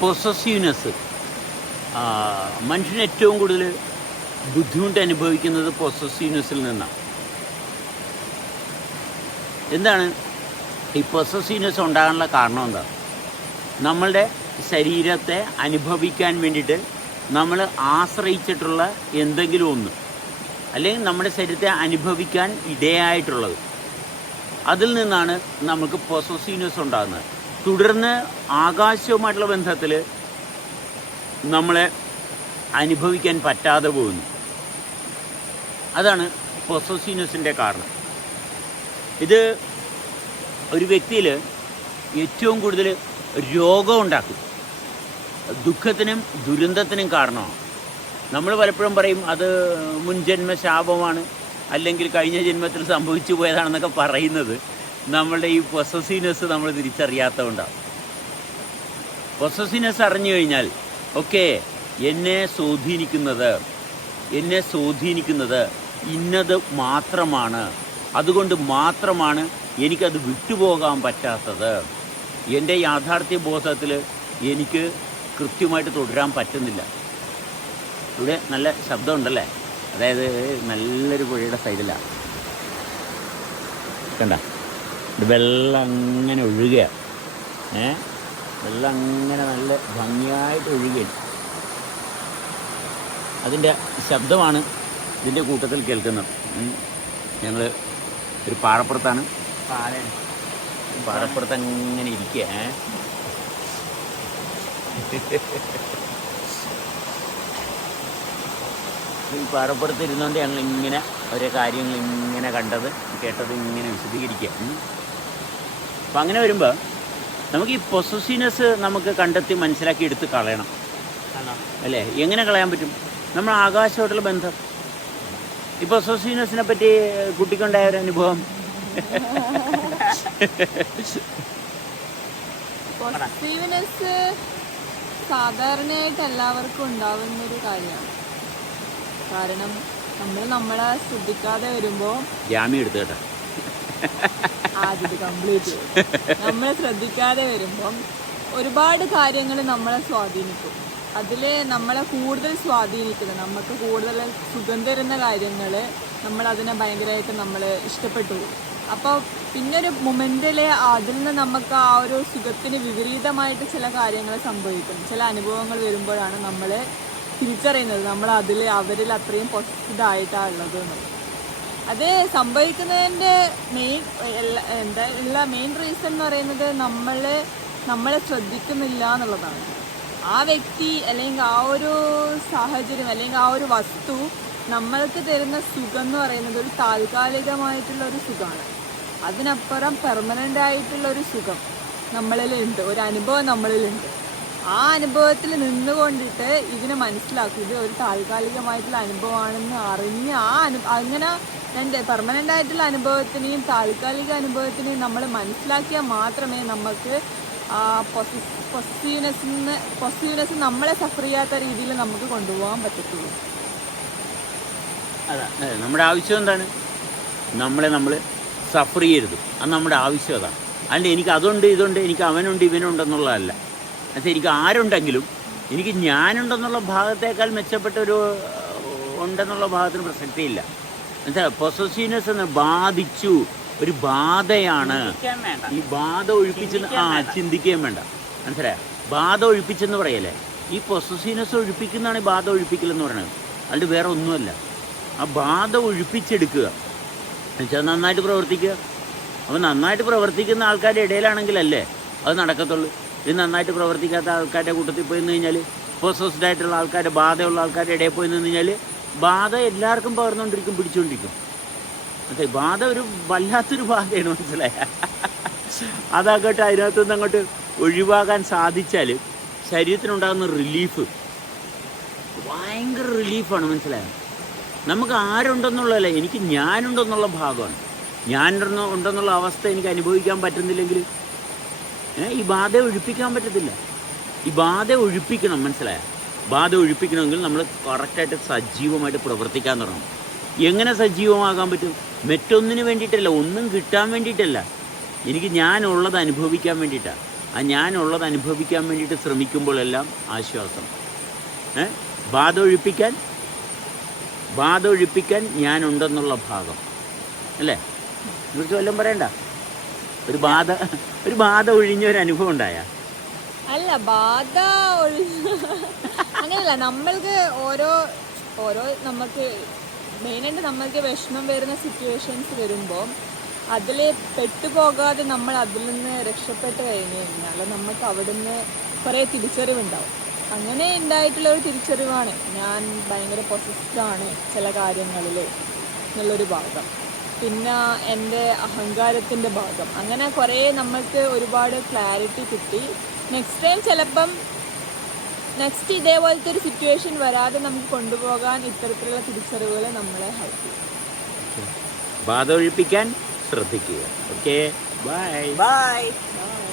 Possessiveness മനുഷ്യന് ഏറ്റവും കൂടുതൽ ബുദ്ധിമുട്ട് അനുഭവിക്കുന്നത് പൊസസീവ്നെസ്സിൽ നിന്നാണ്. എന്താണ്? ഈ പൊസസീവ്നെസ് ഉണ്ടാകാനുള്ള കാരണം എന്താ? നമ്മളുടെ ശരീരത്തെ അനുഭവിക്കാൻ വേണ്ടിയിട്ട് നമ്മൾ ആശ്രയിച്ചിട്ടുള്ള എന്തെങ്കിലും ഒന്ന് അല്ലെങ്കിൽ നമ്മുടെ ശരീരത്തെ അനുഭവിക്കാൻ ഇടയായിട്ടുള്ളത്. അതിൽ നിന്നാണ് നമുക്ക് പൊസസീവ്നെസ് ഉണ്ടാകുന്നത്. തുടർന്ന് ആകാശവുമായിട്ടുള്ള ബന്ധത്തിൽ നമ്മളെ അനുഭവിക്കാൻ പറ്റാതെ പോകുന്നു. അതാണ് പൊസോസിനസിന്റെ കാരണം. ഇത് ഒരു വ്യക്തിയിൽ ഏറ്റവും കൂടുതൽ രോഗം ഉണ്ടാക്കും. ദുഃഖത്തിനും ദുരന്തത്തിനും കാരണമാണ്. നമ്മൾ പലപ്പോഴും പറയും അത് മുൻജന്മ ശാപമാണ് അല്ലെങ്കിൽ കഴിഞ്ഞ ജന്മത്തിൽ സംഭവിച്ചു പോയതാണെന്നൊക്കെ പറയുന്നത്. നമ്മളുടെ ഈ പൊസസീനെസ് നമ്മൾ തിരിച്ചറിയാത്തതുകൊണ്ടാണ്. പൊസസീനെസ് അറിഞ്ഞു കഴിഞ്ഞാൽ ഓക്കെ എന്നെ സ്വാധീനിക്കുന്നത് എന്നെ സ്വാധീനിക്കുന്നത് ഇന്നത് മാത്രമാണ്. അതുകൊണ്ട് മാത്രമാണ് എനിക്കത് വിട്ടുപോകാൻ പറ്റാത്തത്. എന്റെ യാഥാർത്ഥ്യ ബോധത്തിൽ എനിക്ക് കൃത്യമായിട്ട് തുടരാൻ പറ്റുന്നില്ല. ഇവിടെ നല്ല ശബ്ദമുണ്ടല്ലേ? അതായത് നല്ലൊരു പുഴയുടെ സൈഡിലാണ് കണ്ട? വെള്ളം അങ്ങനെ ഒഴുകുകയാണ് ഏ? വെള്ളം അങ്ങനെ നല്ല ഭംഗിയായിട്ട് ഒഴുകുകയാണ് അതിന്റെ ശബ്ദമാണ് ഇതിന്റെ കൂട്ടത്തിൽ കേൾക്കുന്നത്. ഞങ്ങൾ ഒരു പാറപ്പുറത്താണ്. പാറപ്പുറത്ത് അങ്ങനെ ഇരിക്കുക. ഏ? ഈ പാറപ്പുറത്ത് ഇരുന്നുകൊണ്ട് ഞങ്ങൾ ഇങ്ങനെ ഓരോ കാര്യങ്ങൾ ഇങ്ങനെ കണ്ടത് കേട്ടത് ഇങ്ങനെ വിശദീകരിക്കുക. അപ്പം അങ്ങനെ വരുമ്പോൾ നമുക്ക് ഈ പൊസസീനെസ് നമുക്ക് കണ്ടെത്തി മനസ്സിലാക്കി എടുത്ത് കളയണം. അല്ലേ? എങ്ങനെ കളയാൻ പറ്റും? നമ്മൾ ആകാശമായിട്ടുള്ള ബന്ധം. ഈ പൊസസീനെസ്സിനെ പറ്റി കുട്ടിക്കുണ്ടായ ഒരു അനുഭവം. സാധാരണയായിട്ട് എല്ലാവർക്കും ഉണ്ടാവുന്ന ഒരു കാര്യമാണ്. കാരണം നമ്മൾ നമ്മളെ ശ്രദ്ധിക്കാതെ വരുമ്പോൾ ജാമ്യം എടുത്തു കേട്ടോ. ആദ്യത് കംപ്ലീറ്റ് നമ്മളെ ശ്രദ്ധിക്കാതെ വരുമ്പം ഒരുപാട് കാര്യങ്ങൾ നമ്മളെ സ്വാധീനിക്കും. അതിൽ നമ്മളെ കൂടുതൽ സ്വാധീനിക്കുന്നത് നമുക്ക് കൂടുതൽ സുഖം തരുന്ന കാര്യങ്ങൾ നമ്മൾ അതിനെ ഭയങ്കരമായിട്ട് നമ്മൾ ഇഷ്ടപ്പെട്ടു. പോകും അപ്പോൾ പിന്നെ ഒരു മൊമെന്റിൽ അതിൽ നിന്ന് നമുക്ക് ആ ഒരു സുഖത്തിന് വിപരീതമായിട്ട് ചില കാര്യങ്ങൾ സംഭവിക്കും. ചില അനുഭവങ്ങൾ വരുമ്പോഴാണ് നമ്മൾ തിരിച്ചറിയുന്നത്. നമ്മൾ അതിൽ അവരിൽ അത്രയും പൊസിറ്റീവ് ആയിട്ടാണ് ഉള്ളത് എന്നുള്ളത് അത് സംഭവിക്കുന്നതിന്റെ മെയിൻ എന്താ ഉള്ള മെയിൻ റീസൺ എന്ന് പറയുന്നത് നമ്മൾ നമ്മളെ ശ്രദ്ധിക്കുന്നില്ല എന്നുള്ളതാണ്. ആ വ്യക്തി അല്ലെങ്കിൽ ആ ഒരു സാഹചര്യം അല്ലെങ്കിൽ ആ ഒരു വസ്തു നമ്മൾക്ക് തരുന്ന സുഖം എന്ന് പറയുന്നത് ഒരു താൽക്കാലികമായിട്ടുള്ള ഒരു സുഖമാണ്. അതിനപ്പുറം പെർമനന്റ് ആയിട്ടുള്ള ഒരു സുഖം നമ്മളിലുണ്ട്. ഒരു അനുഭവം നമ്മളിലുണ്ട്. ആ അനുഭവത്തിൽ നിന്നുകൊണ്ടിട്ട് ഇതിനെ മനസ്സിലാക്കും. ഇത് ഒരു താൽക്കാലികമായിട്ടുള്ള അനുഭവമാണെന്ന് അറിഞ്ഞ് ആ അനു അങ്ങനെ എന്റെ പെർമനന്റ് ആയിട്ടുള്ള അനുഭവത്തിനെയും താൽക്കാലിക അനുഭവത്തിനെയും നമ്മൾ മനസ്സിലാക്കിയാൽ മാത്രമേ നമുക്ക് പൊസിറ്റീവ്നെസ് പൊസീവ്നെസ് നമ്മളെ സഫർ ചെയ്യാത്ത രീതിയിൽ നമുക്ക് കൊണ്ടുപോകാൻ പറ്റത്തുള്ളൂ. അതാ നമ്മുടെ ആവശ്യം എന്താണ്? നമ്മളെ നമ്മൾ സഫർ ചെയ്യരുത്. അത് നമ്മുടെ ആവശ്യം അതാണ് അല്ല എനിക്ക് അതുണ്ട് ഇതുണ്ട് എനിക്ക് അവനുണ്ട് ഇവനുണ്ടെന്നുള്ളതല്ല. എന്നുവെച്ചാൽ എനിക്ക് ആരുണ്ടെങ്കിലും എനിക്ക് ഞാനുണ്ടെന്നുള്ള ഭാഗത്തേക്കാൾ മെച്ചപ്പെട്ട ഒരു ഉണ്ടെന്നുള്ള ഭാഗത്തിന് പ്രസക്തിയില്ല. എന്നുവെച്ചാൽ പൊസസീവ്നെസ് എന്ന് ബാധിച്ചു. ഒരു ബാധയാണ്. ഈ ബാധ ഒഴിപ്പിച്ച് ആ ചിന്തിക്കുകയും വേണ്ട. മനസ്സിലായോ? ബാധ ഒഴിപ്പിച്ചെന്ന് പറയല്ലേ? ഈ പൊസസീവ്നെസ് ഒഴിപ്പിക്കുന്നതാണ് ഈ ബാധ ഒഴിപ്പിക്കലെന്ന് പറയുന്നത് അതിൽ വേറെ ഒന്നുമല്ല. ആ ബാധ ഒഴിപ്പിച്ചെടുക്കുക. എന്നുവെച്ചാൽ നന്നായിട്ട് പ്രവർത്തിക്കുക. അപ്പോൾ നന്നായിട്ട് പ്രവർത്തിക്കുന്ന ആൾക്കാരുടെ ഇടയിലാണെങ്കിലല്ലേ അത് നടക്കത്തുള്ളൂ. ഇത് നന്നായിട്ട് പ്രവർത്തിക്കാത്ത ആൾക്കാരുടെ കൂട്ടത്തിൽ പോയി നിന്ന് കഴിഞ്ഞാൽ പൊസസ്ഡ് ആയിട്ടുള്ള ആൾക്കാരുടെ ബാധയുള്ള ആൾക്കാരുടെ ഇടയിൽ പോയി നിന്ന് കഴിഞ്ഞാൽ ബാധ എല്ലാവർക്കും പകർന്നുകൊണ്ടിരിക്കും പിടിച്ചുകൊണ്ടിരിക്കും. അതെ ബാധ ഒരു വല്ലാത്തൊരു ബാധയാണ് മനസ്സിലായ? അതാകട്ടെ അതിനകത്ത് നിന്ന് അങ്ങോട്ട് ഒഴിവാകാൻ സാധിച്ചാൽ ശരീരത്തിനുണ്ടാകുന്ന റിലീഫ് ഭയങ്കര റിലീഫാണ് മനസ്സിലായത് നമുക്ക് ആരുണ്ടെന്നുള്ളതല്ല എനിക്ക് ഞാനുണ്ടെന്നുള്ള ഭാഗമാണ്. ഞാൻ ഉണ്ടെന്നുള്ള അവസ്ഥ എനിക്ക് അനുഭവിക്കാൻ പറ്റുന്നില്ലെങ്കിൽ ഈ ബാധ ഒഴിപ്പിക്കാൻ പറ്റത്തില്ല. ഈ ബാധ ഒഴിപ്പിക്കണം മനസ്സിലായ? ബാധ ഒഴിപ്പിക്കണമെങ്കിൽ നമ്മൾ കറക്റ്റായിട്ട് സജീവമായിട്ട് പ്രവർത്തിക്കാൻ തുടങ്ങും എങ്ങനെ സജീവമാകാൻ പറ്റും? മറ്റൊന്നിന് വേണ്ടിയിട്ടല്ല ഒന്നും കിട്ടാൻ വേണ്ടിയിട്ടല്ല. എനിക്ക് ഞാനുള്ളത് അനുഭവിക്കാൻ വേണ്ടിയിട്ടാണ് ആ ഞാനുള്ളത് അനുഭവിക്കാൻ വേണ്ടിയിട്ട് ശ്രമിക്കുമ്പോഴെല്ലാം ആശ്വാസം. ഏ? ബാധ ഒഴിപ്പിക്കാൻ ബാധ ഒഴിപ്പിക്കാൻ ഞാനുണ്ടെന്നുള്ള ഭാഗം. അല്ലേ? കുറിച്ച് വല്ലതും പറയണ്ട. ഒരു ബാധ ഒരു ബാധ ഒഴിഞ്ഞ ഒരു അനുഭവം ഉണ്ടായ. അല്ല ബാധ ഒഴി- അങ്ങനെയല്ല നമ്മൾക്ക് ഓരോ ഓരോ നമുക്ക് മെയിനായിട്ട് നമ്മൾക്ക് വിഷമം വരുന്ന സിറ്റുവേഷൻസ് വരുമ്പോൾ അതിൽ പെട്ടുപോകാതെ നമ്മൾ അതിൽ നിന്ന് രക്ഷപ്പെട്ട് കഴിഞ്ഞ് കഴിഞ്ഞാൽ നമുക്ക് അവിടുന്ന് കുറേ തിരിച്ചറിവുണ്ടാവും. അങ്ങനെ ഉണ്ടായിട്ടുള്ള ഒരു തിരിച്ചറിവാണ്. ഞാൻ ഭയങ്കര പൊസസ്ഡാണ് ചില കാര്യങ്ങളിൽ എന്നുള്ളൊരു ഭാഗം. പിന്നെ എന്റെ അഹങ്കാരത്തിന്റെ ഭാഗം. അങ്ങനെ കുറേ നമ്മൾക്ക് ഒരുപാട് ക്ലാരിറ്റി കിട്ടി. നെക്സ്റ്റ് ടൈം ചിലപ്പം നെക്സ്റ്റ് ഇതേപോലത്തെ ഒരു സിറ്റുവേഷൻ വരാതെ നമുക്ക് കൊണ്ടുപോകാൻ ഇത്തരത്തിലുള്ള തിരിച്ചറിവുകൾ നമ്മളെ ഹെൽപ്പ് ചെയ്യും. ബാധ ഒഴിപ്പിക്കാൻ ശ്രദ്ധിക്കുക. Okay bye bye bye